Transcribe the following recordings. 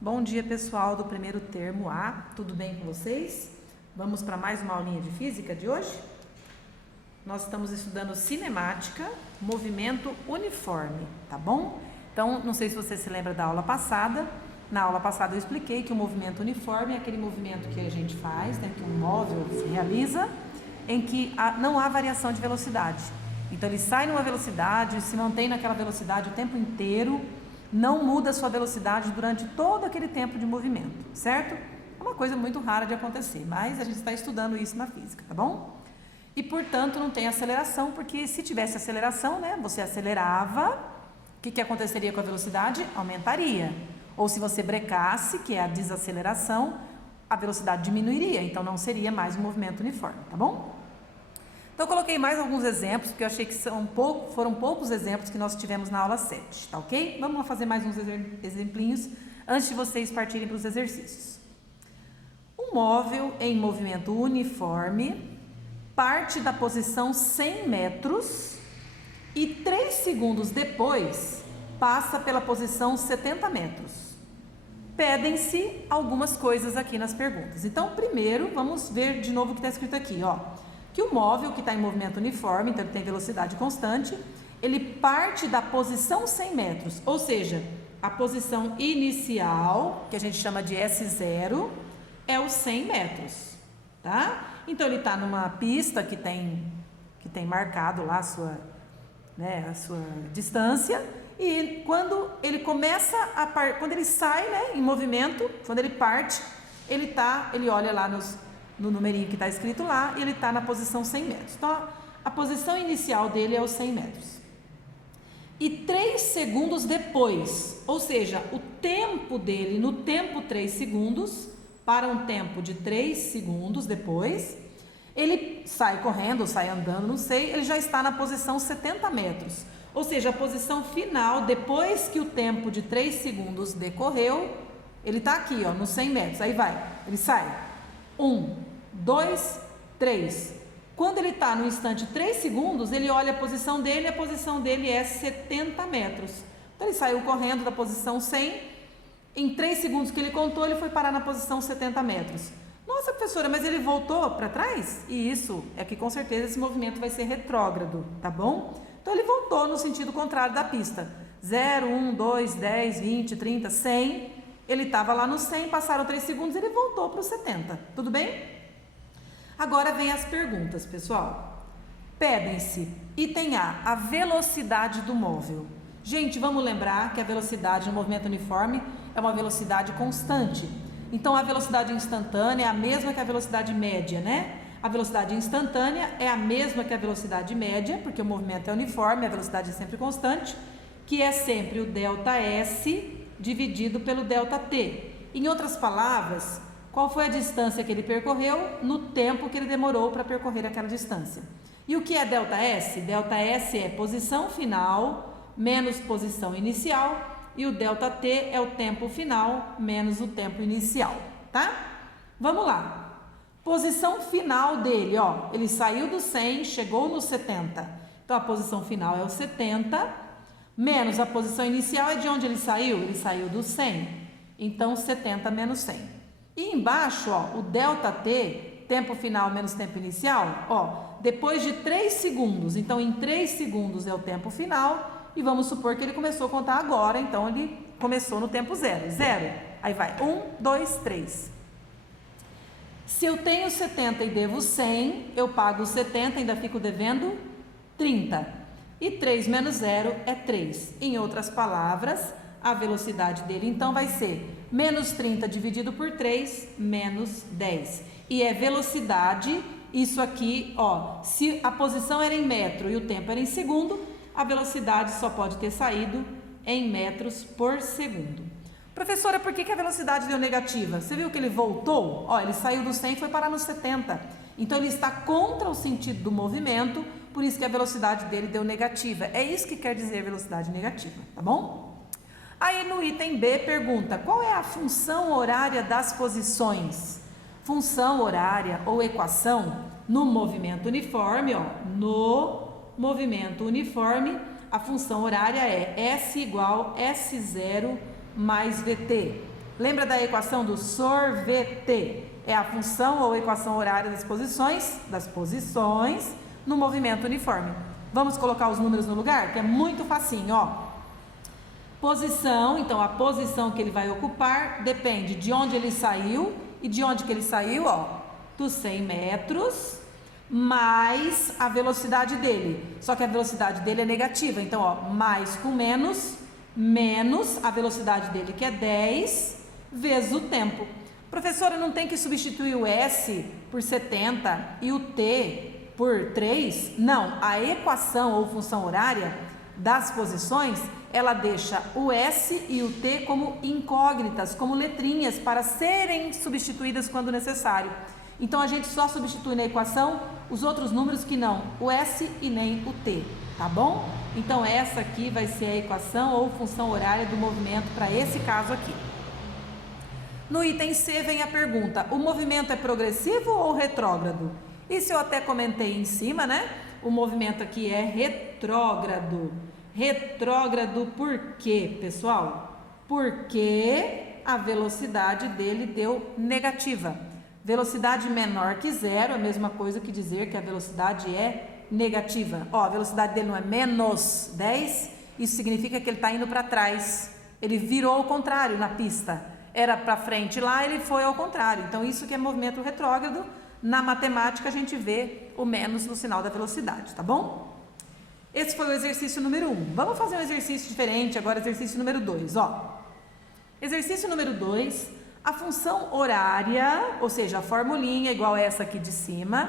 Bom dia, pessoal do primeiro termo A, tudo bem com vocês? Vamos para mais uma aulinha de física de hoje? Nós estamos estudando cinemática, movimento uniforme, tá bom? Então, não sei se você se lembra da aula passada. Na aula passada eu expliquei que o movimento uniforme é aquele movimento que a gente faz, né, que um móvel se realiza, em que não há variação de velocidade. Então, ele sai numa velocidade, se mantém naquela velocidade o tempo inteiro, não muda a sua velocidade durante todo aquele tempo de movimento, certo? É uma coisa muito rara de acontecer, mas a gente está estudando isso na física, tá bom? E, portanto, não tem aceleração, porque se tivesse aceleração, né, você acelerava, o que aconteceria com a velocidade? Aumentaria. Ou se você brecasse, que é a desaceleração, a velocidade diminuiria, então não seria mais um movimento uniforme, tá bom? Então, eu coloquei mais alguns exemplos, porque eu achei que foram poucos exemplos que nós tivemos na aula 7, tá ok? Vamos lá fazer mais uns exemplinhos antes de vocês partirem para os exercícios. Um móvel em movimento uniforme parte da posição 100 metros e 3 segundos depois passa pela posição 70 metros. Pedem-se algumas coisas aqui nas perguntas. Então, primeiro, vamos ver de novo o que está escrito aqui, ó. Que o móvel que está em movimento uniforme, então ele tem velocidade constante, ele parte da posição 100 metros, ou seja, a posição inicial, que a gente chama de S0, é os 100 metros, tá? Então ele está numa pista que tem marcado lá a sua distância, e quando ele começa quando ele sai, né, em movimento, quando ele parte, ele olha lá no numerinho que está escrito lá, e ele está na posição 100 metros. Então, a posição inicial dele é os 100 metros. E 3 segundos depois, ou seja, o tempo dele, no tempo 3 segundos, para um tempo de 3 segundos depois, ele sai correndo, sai andando, não sei, ele já está na posição 70 metros. Ou seja, a posição final, depois que o tempo de 3 segundos decorreu, ele está aqui, ó, nos 100 metros. Aí vai, ele sai. 1, 2, 3. Quando ele está no instante 3 segundos, ele olha a posição dele, e a posição dele é 70 metros. Então, ele saiu correndo da posição 100, em 3 segundos que ele contou, ele foi parar na posição 70 metros. Nossa, professora, mas ele voltou para trás? E isso é que com certeza esse movimento vai ser retrógrado, tá bom? Então, ele voltou no sentido contrário da pista. 0, 1, 2, 10, 20, 30, 100. Ele estava lá no 100, passaram 3 segundos, ele voltou para o 70. Tudo bem? Agora vem as perguntas, pessoal. Pedem-se item A, a velocidade do móvel. Gente, vamos lembrar que a velocidade no movimento uniforme é uma velocidade constante. Então, a velocidade instantânea é a mesma que a velocidade média, né? A velocidade instantânea é a mesma que a velocidade média, porque o movimento é uniforme, a velocidade é sempre constante, que é sempre o ΔS dividido pelo ΔT. Em outras palavras, qual foi a distância que ele percorreu no tempo que ele demorou para percorrer aquela distância? E o que é ΔS? ΔS é posição final menos posição inicial, e o ΔT é o tempo final menos o tempo inicial, tá? Vamos lá. Posição final dele, ó, ele saiu do 100, chegou no 70. Então, a posição final é o 70, menos a posição inicial é de onde ele saiu? Ele saiu do 100. Então, 70 menos 100. E embaixo, ó, o ΔT, tempo final menos tempo inicial, ó, depois de 3 segundos. Então, em 3 segundos é o tempo final. E vamos supor que ele começou a contar agora, então ele começou no tempo 0. 0. Aí vai 1, 2, 3. Se eu tenho 70 e devo 100, eu pago 70 e ainda fico devendo 30. E 3 menos 0 é 3. Em outras palavras, a velocidade dele então vai ser menos 30 dividido por 3, menos 10. E é velocidade, isso aqui, ó, se a posição era em metro e o tempo era em segundo, a velocidade só pode ter saído em metros por segundo. Professora, por que a velocidade deu negativa? Você viu que ele voltou? Ó, ele saiu do 100 e foi parar no 70. Então, ele está contra o sentido do movimento, por isso que a velocidade dele deu negativa. É isso que quer dizer velocidade negativa, tá bom? Aí, no item B, pergunta, qual é a função horária das posições? Função horária ou equação no movimento uniforme, ó, no movimento uniforme, a função horária é S igual S0 mais VT. Lembra da equação do sorvete? É a função ou equação horária das posições no movimento uniforme. Vamos colocar os números no lugar, que é muito facinho, ó. Posição, então a posição que ele vai ocupar depende de onde ele saiu e de onde que ele saiu, ó, dos 100 metros, mais a velocidade dele. Só que a velocidade dele é negativa, então, ó, mais com menos, menos a velocidade dele, que é 10, vezes o tempo. Professora, não tem que substituir o S por 70 e o T por 3? Não, a equação ou função horária das posições, ela deixa o S e o T como incógnitas, como letrinhas para serem substituídas quando necessário. Então a gente só substitui na equação os outros números que não o S e nem o T, tá bom? Então essa aqui vai ser a equação ou função horária do movimento para esse caso aqui. No item C vem a pergunta: o movimento é progressivo ou retrógrado? Isso eu até comentei em cima, né? O movimento aqui é retrógrado. Retrógrado por quê, pessoal? Porque a velocidade dele deu negativa. Velocidade menor que zero é a mesma coisa que dizer que a velocidade é negativa. Ó, a velocidade dele não é menos 10, isso significa que ele está indo para trás. Ele virou ao contrário na pista. Era para frente lá, ele foi ao contrário. Então, isso que é movimento retrógrado. Na matemática, a gente vê o menos no sinal da velocidade, tá bom? Esse foi o exercício número 1. Vamos fazer um exercício diferente agora, exercício número 2, ó. Exercício número 2, a função horária, ou seja, a formulinha igual essa aqui de cima.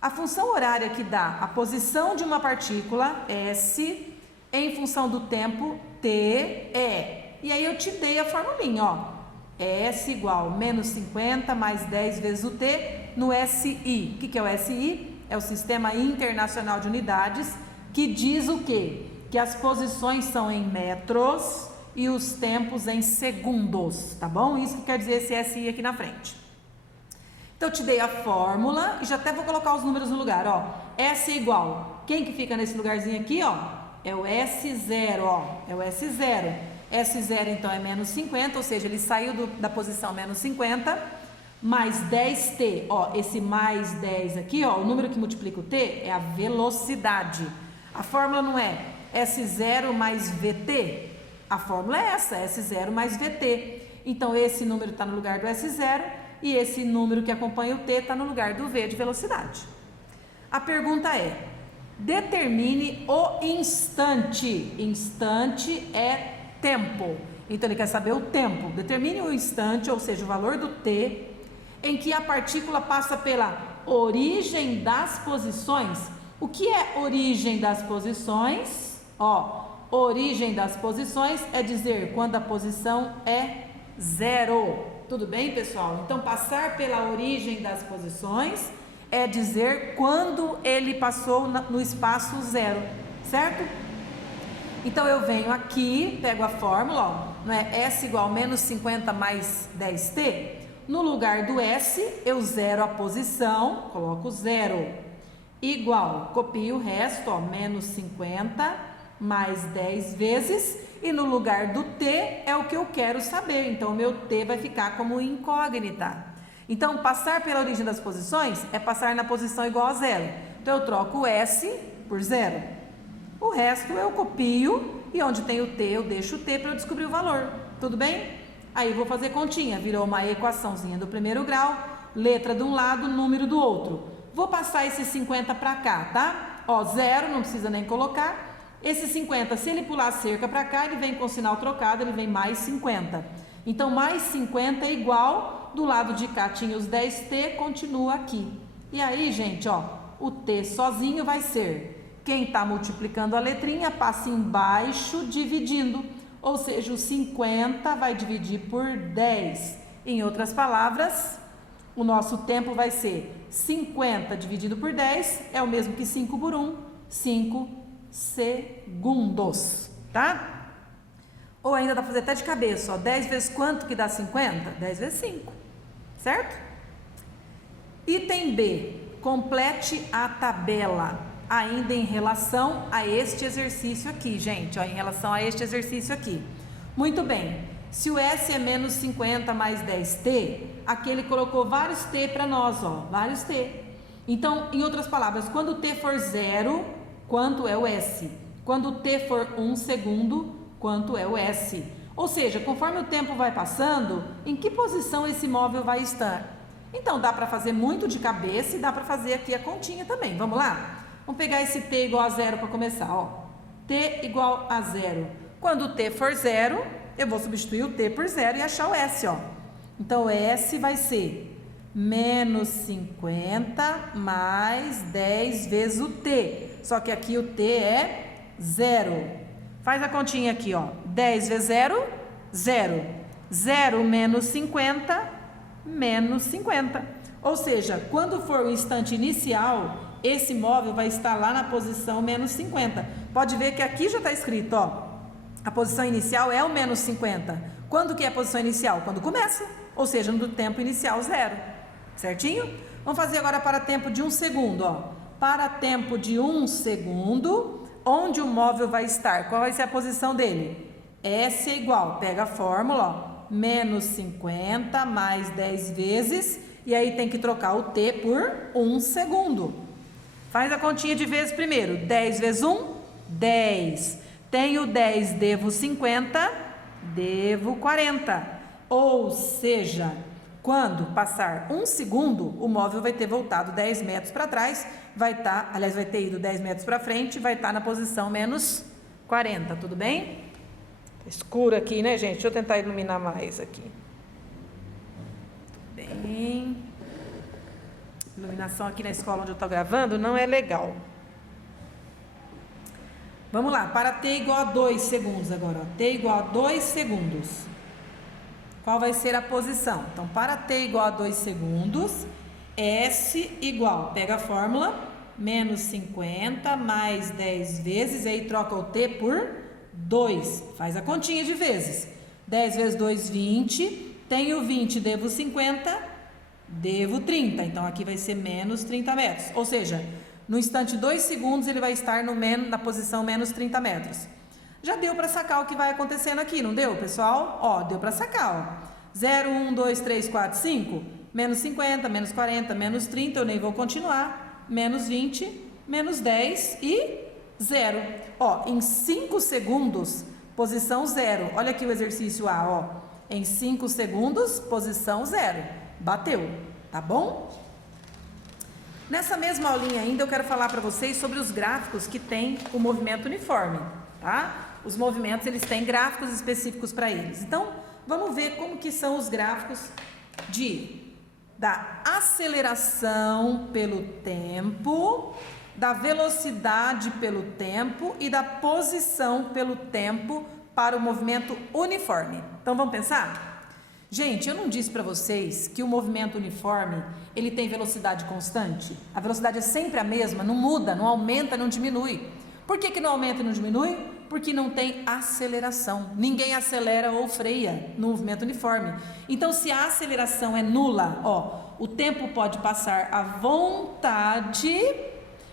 A função horária que dá a posição de uma partícula, S, em função do tempo, T, E. E aí eu te dei a formulinha, ó. S igual menos 50 mais 10 vezes o T no SI. O que é o SI? É o Sistema Internacional de Unidades, que diz o quê? Que as posições são em metros e os tempos em segundos, tá bom? Isso que quer dizer esse SI aqui na frente. Então, eu te dei a fórmula e já até vou colocar os números no lugar, ó. S igual, quem que fica nesse lugarzinho aqui, ó? É o S0, ó, é o S0. S0, então, é menos 50, ou seja, ele saiu da posição menos 50, mais 10t, ó, esse mais 10 aqui, ó, o número que multiplica o t é a velocidade. A fórmula não é S0 mais VT, a fórmula é essa, S0 mais VT. Então, esse número está no lugar do S0 e esse número que acompanha o t está no lugar do V de velocidade. A pergunta é, determine o instante. Instante é tempo. Então, ele quer saber o tempo. Determine o instante, ou seja, o valor do t, em que a partícula passa pela origem das posições. O que é origem das posições? Ó, origem das posições é dizer quando a posição é zero. Tudo bem, pessoal? Então, passar pela origem das posições é dizer quando ele passou no espaço zero, certo? Então, eu venho aqui, pego a fórmula, ó, não é? S igual menos 50 mais 10t. No lugar do S, eu zero a posição, coloco zero. Igual, copio o resto, ó, menos 50 mais 10 vezes. E no lugar do t é o que eu quero saber. Então, o meu t vai ficar como incógnita. Então, passar pela origem das posições é passar na posição igual a zero. Então, eu troco o S por zero. O resto eu copio e onde tem o t, eu deixo o t para eu descobrir o valor. Tudo bem? Aí eu vou fazer continha. Virou uma equaçãozinha do primeiro grau, letra de um lado, número do outro. Vou passar esse 50 para cá, tá? Ó, zero, não precisa nem colocar. Esse 50, se ele pular a cerca para cá, ele vem com o sinal trocado, ele vem mais 50. Então, mais 50 é igual, do lado de cá tinha os 10t, continua aqui. E aí, gente, ó, o t sozinho vai ser... Quem está multiplicando a letrinha passa embaixo dividindo, ou seja, o 50 vai dividir por 10. Em outras palavras, o nosso tempo vai ser 50 dividido por 10, é o mesmo que 5 por 1, 5 segundos, tá? Ou ainda dá para fazer até de cabeça, ó, 10 vezes quanto que dá 50? 10 vezes 5, certo? Item B, complete a tabela. Ainda em relação a este exercício aqui, gente, ó, em relação a este exercício aqui. Muito bem, Se o S é menos 50 mais 10t, aqui ele colocou vários t para nós, ó, vários t. Então, em outras palavras, quando o t for 0, quanto é o S? Quando o t for 1 segundo, quanto é o S? Ou seja, conforme o tempo vai passando, em que posição esse móvel vai estar? Então, dá para fazer muito de cabeça e dá para fazer aqui a continha também. Vamos lá? Vamos pegar esse t igual a 0 para começar, ó. T igual a 0. Quando o t for 0, eu vou substituir o t por 0 e achar o S, ó. Então, o S vai ser menos 50 mais 10 vezes o t. Só que aqui o t é 0. Faz a continha aqui, ó. 10 vezes 0, 0. 0 menos 50, menos 50. Ou seja, quando for o instante inicial, esse móvel vai estar lá na posição menos 50. Pode ver que aqui já está escrito, ó. A posição inicial é o menos 50. Quando que é a posição inicial? Quando começa. Ou seja, no tempo inicial, 0. Certinho? Vamos fazer agora para tempo de 1 segundo, ó. Para tempo de 1 segundo... Onde o móvel vai estar? Qual vai ser a posição dele? S é igual, pega a fórmula, ó, menos 50 mais 10 vezes, e aí tem que trocar o t por 1 segundo. Faz a continha de vezes primeiro. 10 vezes 1, 10. Tenho 10, devo 50, devo 40. Ou seja, quando passar 1 segundo, o móvel vai ter voltado 10 metros para trás, vai ter ido 10 metros para frente, vai estar na posição menos 40, tudo bem? Tá escuro aqui, né, gente? Deixa eu tentar iluminar mais aqui. Tudo bem. Iluminação aqui na escola onde eu estou gravando não é legal. Vamos lá, para t igual a 2 segundos agora, ó. T igual a 2 segundos. Qual vai ser a posição? Então, para t igual a 2 segundos, S igual, pega a fórmula, menos 50 mais 10 vezes, aí troca o t por 2. Faz a continha de vezes. 10 vezes 2, 20. Tenho 20, devo 50, devo 30. Então, aqui vai ser menos 30 metros. Ou seja, no instante 2 segundos, ele vai estar na posição menos 30 metros. Já deu para sacar o que vai acontecendo aqui, não deu, pessoal? Ó, deu para sacar, ó. 0, 1, 2, 3, 4, 5, menos 50, menos 40, menos 30, eu nem vou continuar, menos 20, menos 10 e 0. Ó, em 5 segundos, posição 0. Olha aqui o exercício A, ó. Em 5 segundos, posição 0. Bateu, tá bom? Nessa mesma aulinha ainda, eu quero falar para vocês sobre os gráficos que tem o movimento uniforme, tá? Os movimentos, eles têm gráficos específicos para eles. Então, vamos ver como que são os gráficos da aceleração pelo tempo, da velocidade pelo tempo e da posição pelo tempo para o movimento uniforme. Então, vamos pensar? Gente, eu não disse para vocês que o movimento uniforme, ele tem velocidade constante? A velocidade é sempre a mesma, não muda, não aumenta, não diminui. Por que não aumenta e não diminui? Porque não tem aceleração. Ninguém acelera ou freia no movimento uniforme. Então, se a aceleração é nula, ó, o tempo pode passar à vontade,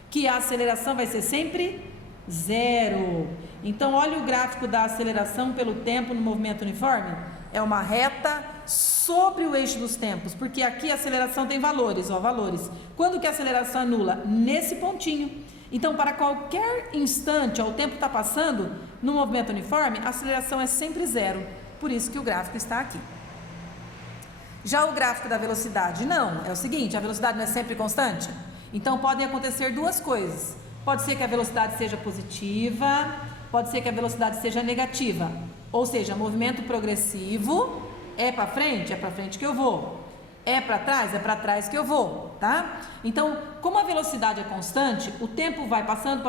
que a aceleração vai ser sempre 0. Então, olha o gráfico da aceleração pelo tempo no movimento uniforme. É uma reta sobre o eixo dos tempos, porque aqui a aceleração tem valores, ó, valores. Quando que a aceleração é nula? Nesse pontinho. Então, para qualquer instante, ó, o tempo está passando, no movimento uniforme, a aceleração é sempre 0. Por isso que o gráfico está aqui. Já o gráfico da velocidade, não. É o seguinte, a velocidade não é sempre constante? Então, podem acontecer duas coisas. Pode ser que a velocidade seja positiva, pode ser que a velocidade seja negativa. Ou seja, movimento progressivo, é para frente que eu vou. É para trás que eu vou, tá? Então, como a velocidade é constante, o tempo vai passando,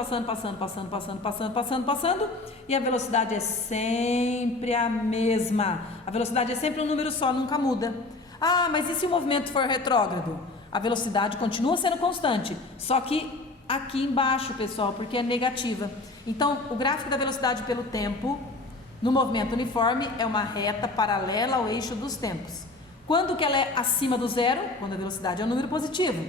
e a velocidade é sempre a mesma. A velocidade é sempre um número só, nunca muda. Ah, mas e se o movimento for retrógrado? A velocidade continua sendo constante, só que aqui embaixo, pessoal, porque é negativa. Então, o gráfico da velocidade pelo tempo no movimento uniforme é uma reta paralela ao eixo dos tempos. Quando que ela é acima do 0? Quando a velocidade é um número positivo.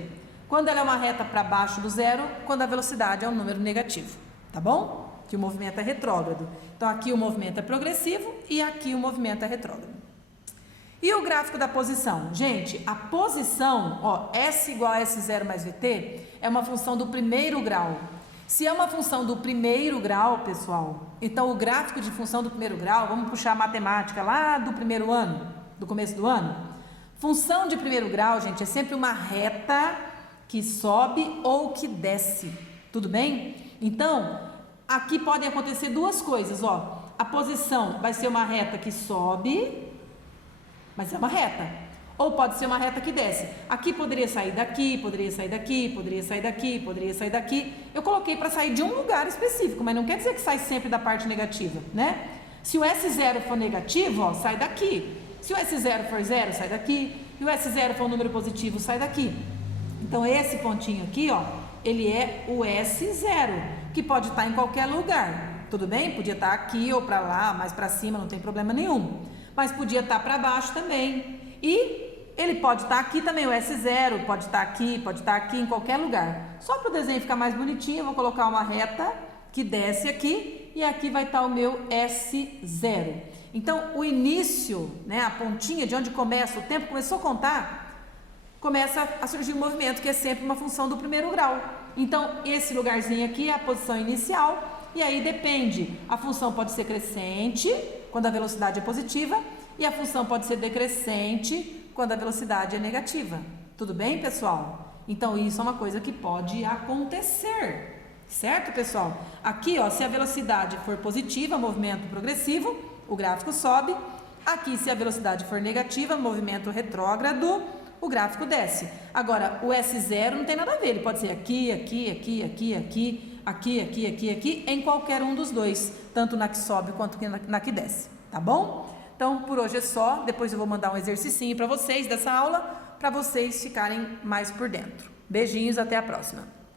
Quando ela é uma reta para baixo do 0? Quando a velocidade é um número negativo. Tá bom? que o movimento é retrógrado. Então, aqui o movimento é progressivo e aqui o movimento é retrógrado. E o gráfico da posição? Gente, a posição, ó, S igual a S0 mais VT, é uma função do primeiro grau. Se é uma função do primeiro grau, pessoal, então o gráfico de função do primeiro grau, vamos puxar a matemática lá do primeiro ano, do começo do ano. Função de primeiro grau, gente, é sempre uma reta que sobe ou que desce, tudo bem? Então, aqui podem acontecer duas coisas, ó. A posição vai ser uma reta que sobe, mas é uma reta. Ou pode ser uma reta que desce. Aqui poderia sair daqui, poderia sair daqui, poderia sair daqui, poderia sair daqui. Eu coloquei para sair de um lugar específico, mas não quer dizer que sai sempre da parte negativa, né? Se o S0 for negativo, ó, sai daqui. Se o S0 for zero, sai daqui. E o S0 for um número positivo, sai daqui. Então, esse pontinho aqui, ó, ele é o S0, que pode estar em qualquer lugar. Tudo bem? Podia estar aqui ou para lá, mais para cima, não tem problema nenhum. Mas podia estar para baixo também. E ele pode estar aqui também, o S0, pode estar aqui, em qualquer lugar. Só para o desenho ficar mais bonitinho, eu vou colocar uma reta que desce aqui e aqui vai estar o meu S0. Então, o início, né, a pontinha de onde começa, o tempo começou a contar, começa a surgir um movimento que é sempre uma função do primeiro grau. Então, esse lugarzinho aqui é a posição inicial e aí depende, a função pode ser crescente quando a velocidade é positiva e a função pode ser decrescente quando a velocidade é negativa. Tudo bem, pessoal? Então, isso é uma coisa que pode acontecer, certo, pessoal? Aqui, ó, se a velocidade for positiva, movimento progressivo, o gráfico sobe. Aqui, se a velocidade for negativa, movimento retrógrado, o gráfico desce. Agora, o S0 não tem nada a ver, ele pode ser aqui, em qualquer um dos dois, tanto na que sobe quanto na que desce, tá bom? Então, por hoje é só. Depois eu vou mandar um exercicinho para vocês dessa aula, para vocês ficarem mais por dentro. Beijinhos, até a próxima.